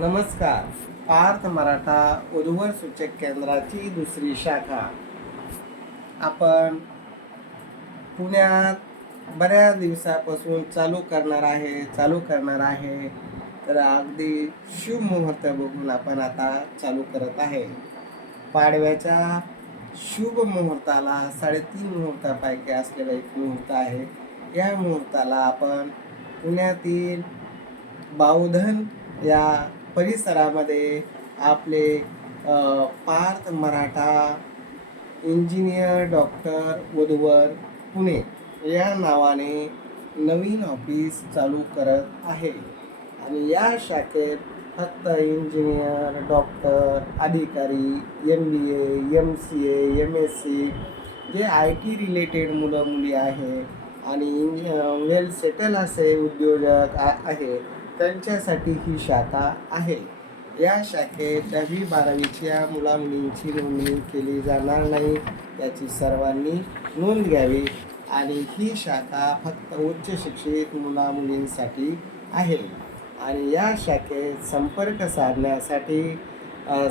नमस्कार. पार्थ मराठा उर्वर सूचक केंद्राची दुसरी शाखा. आपण पुण्यात बऱ्याच दिवसापासून चालू करणार आहे चालू करणार आहे. तर अगदी शुभ मुहूर्त बघून आपण आता चालू करत आहे. पाडव्याच्या शुभ मुहूर्ताला साडेतीन मुहूर्तापैकी असलेला एक मुहूर्त आहे. या मुहूर्ताला आपण पुण्यातील बावधन या परिसरामध्ये आपले पार्थ मराठा इंजिनियर डॉक्टर वधूवर पुणे या नावाने नवीन ऑफिस चालू करत आहे. आणि या शाखेत फक्त इंजिनियर डॉक्टर अधिकारी M B A M C A M S C J I T related मुलं मुली आहे आणि वेल सेटल असे उद्योजक आहेत आहे त्यांच्यासाठी ही शाखा आहे. या शाखेत दहावी बारावीच्या मुलामुलींची नोंदणी केली जाणार नाही याची सर्वांनी नोंद घ्यावी आणि ही शाखा फक्त उच्च शिक्षित मुलामुलींसाठी आहे. आणि या शाखेत संपर्क साधण्यासाठी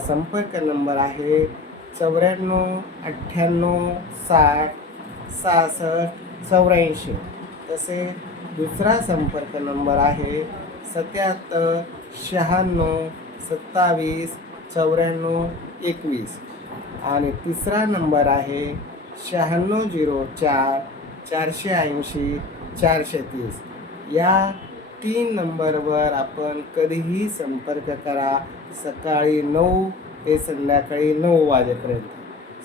संपर्क नंबर आहे चौऱ्याण्णव अठ्ठ्याण्णव साठ सहासष्ट चौऱ्याऐंशी. तसे दुसरा संपर्क नंबर आहे सत्याहत्तर शहाण्णव सत्तावीस चौऱ्याण्णव एकवीस. आणि तिसरा नंबर आहे शहाण्णव झिरो चार चारशे ऐंशी चारशे तीस. या तीन नंबरवर आपण कधीही संपर्क करा. सकाळी नऊ ते संध्याकाळी नऊ वाजेपर्यंत.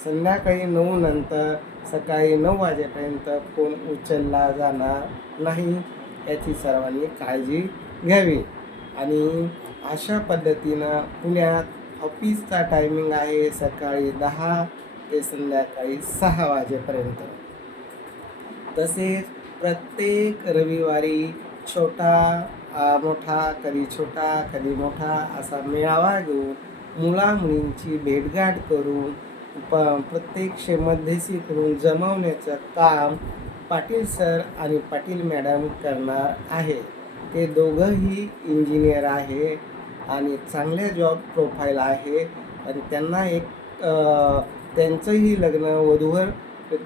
संध्याकाळी नऊ नंतर सकाळी नऊ वाजेपर्यंत फोन उचलला जाणार नाही. याची सर्वांनी काळजी घ्यावी. आणि अशा पद्धतीनं पुण्यात ऑफिसचा टायमिंग आहे सकाळी दहा ते संध्याकाळी सहा वाजेपर्यंत. तसेच प्रत्येक रविवारी छोटा मोठा कधी छोटा कधी मोठा असा मेळावा घेऊन मुलामुलींची भेटगाठ करून प प्रत्यक्ष मध्यस्थी करून जमवण्याचं काम पाटील सर आणि पाटील मॅडम करणार आहे ते दोघंही इंजिनियर आहे आणि चांगल्या जॉब प्रोफाईल आहे. आणि त्यांना एक त्यांचंही लग्न वधूवर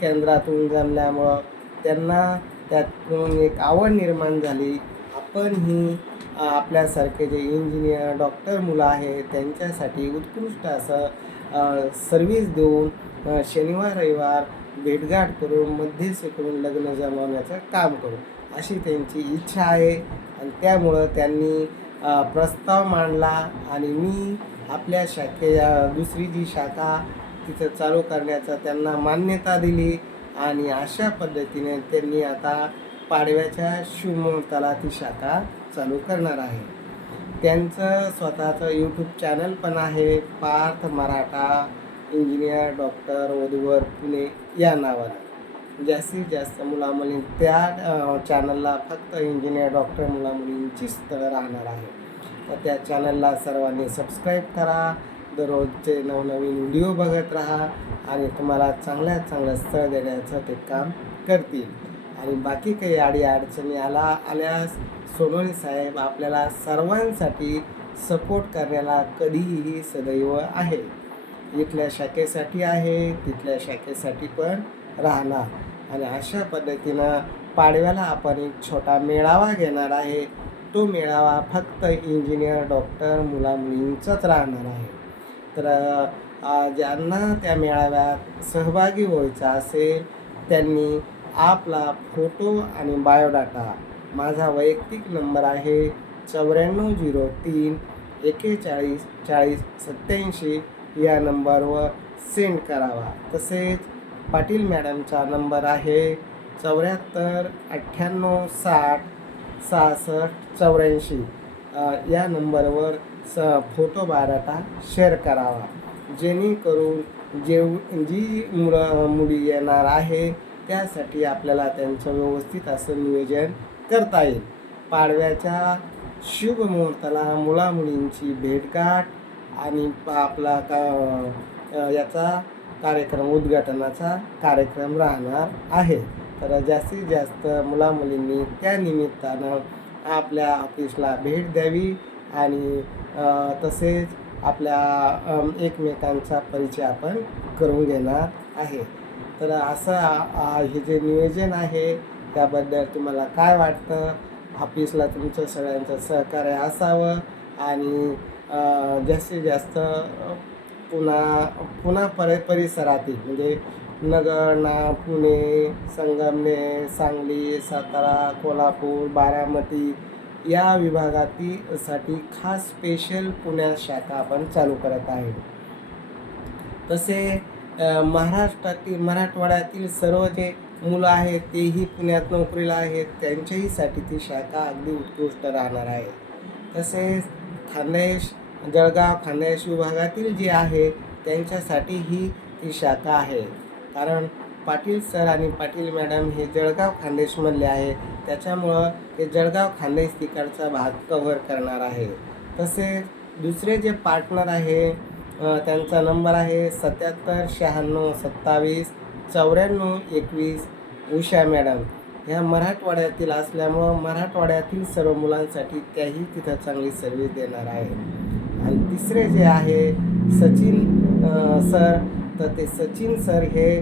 केंद्रातून जमल्यामुळं त्यांना त्यातून एक आवड निर्माण झाली. आपण ही आपल्यासारखे जे इंजिनियर डॉक्टर मुलं आहेत त्यांच्यासाठी उत्कृष्ट असं सर्विस देऊन शनिवार रविवार भेटगाठ करून मध्यस्थी करून लग्न जमवण्याचं काम करू. अशी त्यांची इच्छा आहे. आणि त्यामुळं त्यांनी प्रस्ताव मांडला आणि मी आपल्या शाखे दुसरी जी शाखा तिथं चालू करण्याचा त्यांना मान्यता दिली. आणि अशा पद्धतीने त्यांनी आता पाडव्याच्या शिवमुहूर्ताला ती शाखा चालू करणार आहे. त्यांचं स्वतःचं यूट्यूब चॅनल पण आहे. पार्थ मराठा इंजिनियर डॉक्टर वधूवर पुणे या नावानं. जास्तीत जास्त मुलामुली त्या चॅनलला फक्त इंजिनियर डॉक्टर मुलामुलींची स्थळं राहणार आहे. तर त्या चॅनलला सर्वांनी सबस्क्राईब करा. दररोजचे नवनवीन व्हिडिओ बघत राहा आणि तुम्हाला चांगल्यात चांगलं स्थळ देण्याचं ते काम करतील. आणि बाकी काही अडी अडचणी आला आल्यास सोनोनी साहेब आपल्याला सर्वांसाठी सपोर्ट करण्याला कधीही सदैव आहे इथल्या शाखेसाठी आहे तिथल्या शाखेसाठी पण राहणार. आणि अशा पद्धतीनं पाडव्याला आपण एक छोटा मेळावा घेणार आहे. तो मेळावा फक्त इंजिनियर डॉक्टर मुलामुलींचाच राहणार आहे. तर ज्यांना त्या मेळाव्यात सहभागी व्हायचं असेल त्यांनी आपला फोटो आणि बायोडाटा माझा वैयक्तिक नंबर आहे चौऱ्याण्णव झिरो तीन एकेचाळीस चाळीस सत्याऐंशी या नंबरवर सेंड करावा. तसेच पाटील मॅडमचा नंबर आहे चौऱ्याहत्तर अठ्ठ्याण्णव साठ सहासष्ट चौऱ्याऐंशी. या नंबरवर स फोटो बायोडाटा शेअर करावा. जेणेकरून जेव जी मुलं मुली येणार आहे त्यासाठी आपल्याला त्यांचं व्यवस्थित असं नियोजन करता येईल. पाडव्याच्या शुभ मुहूर्ताला मुलामुलींची भेटगाठ आणि आपला का याचा कार्यक्रम उद्घाटनाचा कार्यक्रम राहणार आहे. तर जास्तीत जास्त मुलामुलींनी त्या निमित्तानं आपल्या ऑफिसला भेट द्यावी आणि तसेच आपल्या एकमेकांचा परिचय आपण करून घेणार आहे. तर असं हे जे नियोजन आहे त्याबद्दल तुम्हाला काय वाटतं? ऑफिसला तुमचं सगळ्यांचं सहकार्य असावं आणि जास्तीत जास्त अ, पुन्हा पुन्हा परि परिसरातील म्हणजे नगर ना पुणे संगमनेर सांगली सातारा कोल्हापूर बारामती या विभागातील साठी खास स्पेशल पुण्यात शाखा आपण चालू करत आहे. तसे महाराष्ट्रातील मराठवाड्यातील सर्व जे मुलं आहेत तेही पुण्यात नोकरीला आहेत त्यांच्याहीसाठी ती शाखा अगदी उत्कृष्ट राहणार आहे. तसेच खानदेश जळगाव खानदेश विभागातील जे आहे त्यांच्यासाठी ही ती शाखा आहे. कारण पाटील सर आणि पाटील मॅडम हे जळगाव खानदेशमधले आहे. त्याच्यामुळं ते जळगाव खानदेश तिकडचा भाग कव्हर करणार आहे. तसेच दुसरे जे पार्टनर आहे त्यांचा नंबर आहे सत्याहत्तर शहाण्णव सत्तावीस चौऱ्याण्णव एकवीस उषा मॅडम. ह्या मराठवाड्यातील असल्यामुळं मराठवाड्यातील सर्व मुलांसाठी त्याही तिथं चांगली सर्व्हिस देणार आहे. आणि तिसरे जे आहे सचिन सर तर ते सचिन सर हे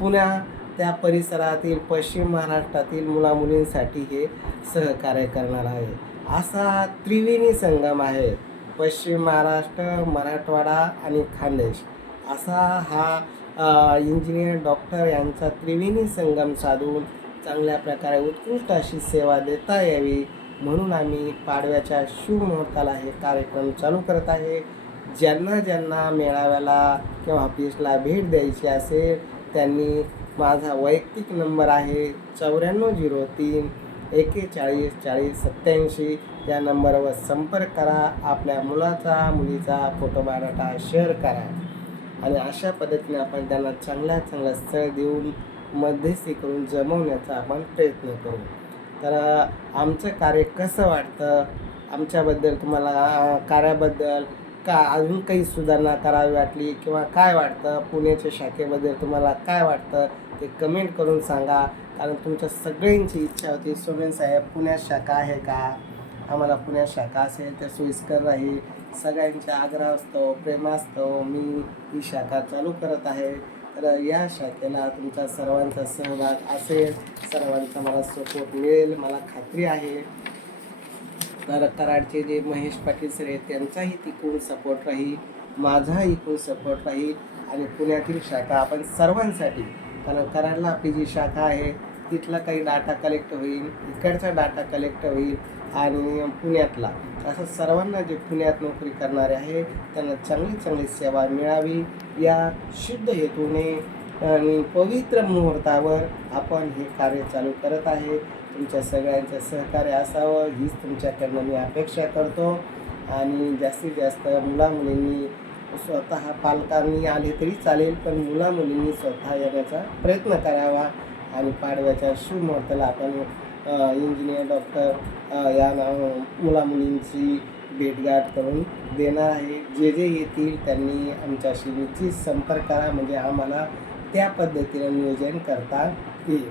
पुण्या त्या परिसरातील पश्चिम महाराष्ट्रातील मुलामुलींसाठी हे सहकार्य करणार आहे. असा त्रिवेणी संगम आहे पश्चिम महाराष्ट्र मराठवाडा आणि खानदेश. असा हा इंजिनियर डॉक्टर यांचा त्रिवेणी संगम साधून चांगल्या प्रकारे उत्कृष्ट अशी सेवा देता यावी म्हणून आम्ही पाडव्याच्या शुभ मुहूर्ताला हे कार्यक्रम चालू करत आहे. ज्यांना ज्यांना मेळाव्याला किंवा ऑफिसला भेट द्यायची असेल त्यांनी माझा वैयक्तिक नंबर आहे चौऱ्याण्णव झिरो तीन एकेचाळीस चाळीस सत्याऐंशी या नंबरवर संपर्क करा आपल्या मुलाचा मुलीचा फोटो बायोडाटा शेअर करा. आणि अशा पद्धतीने आपण त्यांना चांगल्या चांगलं स्थळ देऊन मध्यस्थी करून जमवण्याचा आपण प्रयत्न करू. तर आमचं कार्य कसं वाटतं? आमच्याबद्दल तुम्हाला कार्याबद्दल का अजून काही सुधारणा करावी वाटली? किंवा काय वाटतं? पुण्याच्या शाखेबद्दल तुम्हाला काय वाटतं? ते कमेंट करून सांगा. कारण तुमच्या सगळ्यांची इच्छा होती सोमेन साहेब पुण्यात शाखा आहे का? आम्हाला पुण्यात शाखा असेल तर सोयीस्कर राहील. सगळ्यांच्या आग्रह असतो प्रेमास्तव मी ही शाखा चालू करत आहे. तर या शाखेला तुमचा सर्वांचा सहभाग असेल सर्वांचा मला सपोर्ट मिळेल मला खात्री आहे. तर कराडचे जे महेश पाटील सर आहेत त्यांचाही तिकडून सपोर्ट राहील माझा इकडून सपोर्ट राहील. आणि पुण्यातील शाखा आपण सर्वांसाठी कारण कराडला आपली जी शाखा आहे तिथला काही डाटा कलेक्ट होईल इकडचा डाटा कलेक्ट होईल आणि पुण्यातला. असं सर्वांना जे पुण्यात नोकरी करणारे आहे त्यांना चांगली चांगली सेवा मिळावी. या शुद्ध हेतूने आणि पवित्र मुहूर्तावर आपण हे कार्य चालू करत आहे. तुमच्या सगळ्यांचं सहकार्य असावं हीच तुमच्याकडनं मी अपेक्षा करतो. आणि जास्तीत जास्त मुलामुलींनी स्वतः पालकांनी आले तरी चालेल पण मुलामुलींनी स्वतः येण्याचा प्रयत्न करावा. आणि पाडव्याच्या शुभ मुहूर्ताला आपण इंजिनियर डॉक्टर या नाव मुलामुलींची भेटगाठ करून देणार आहे. जे जे येतील त्यांनी आमच्याशी निश्चित संपर्क करा. म्हणजे आम्हाला त्या पद्धतीनं नियोजन करता येईल.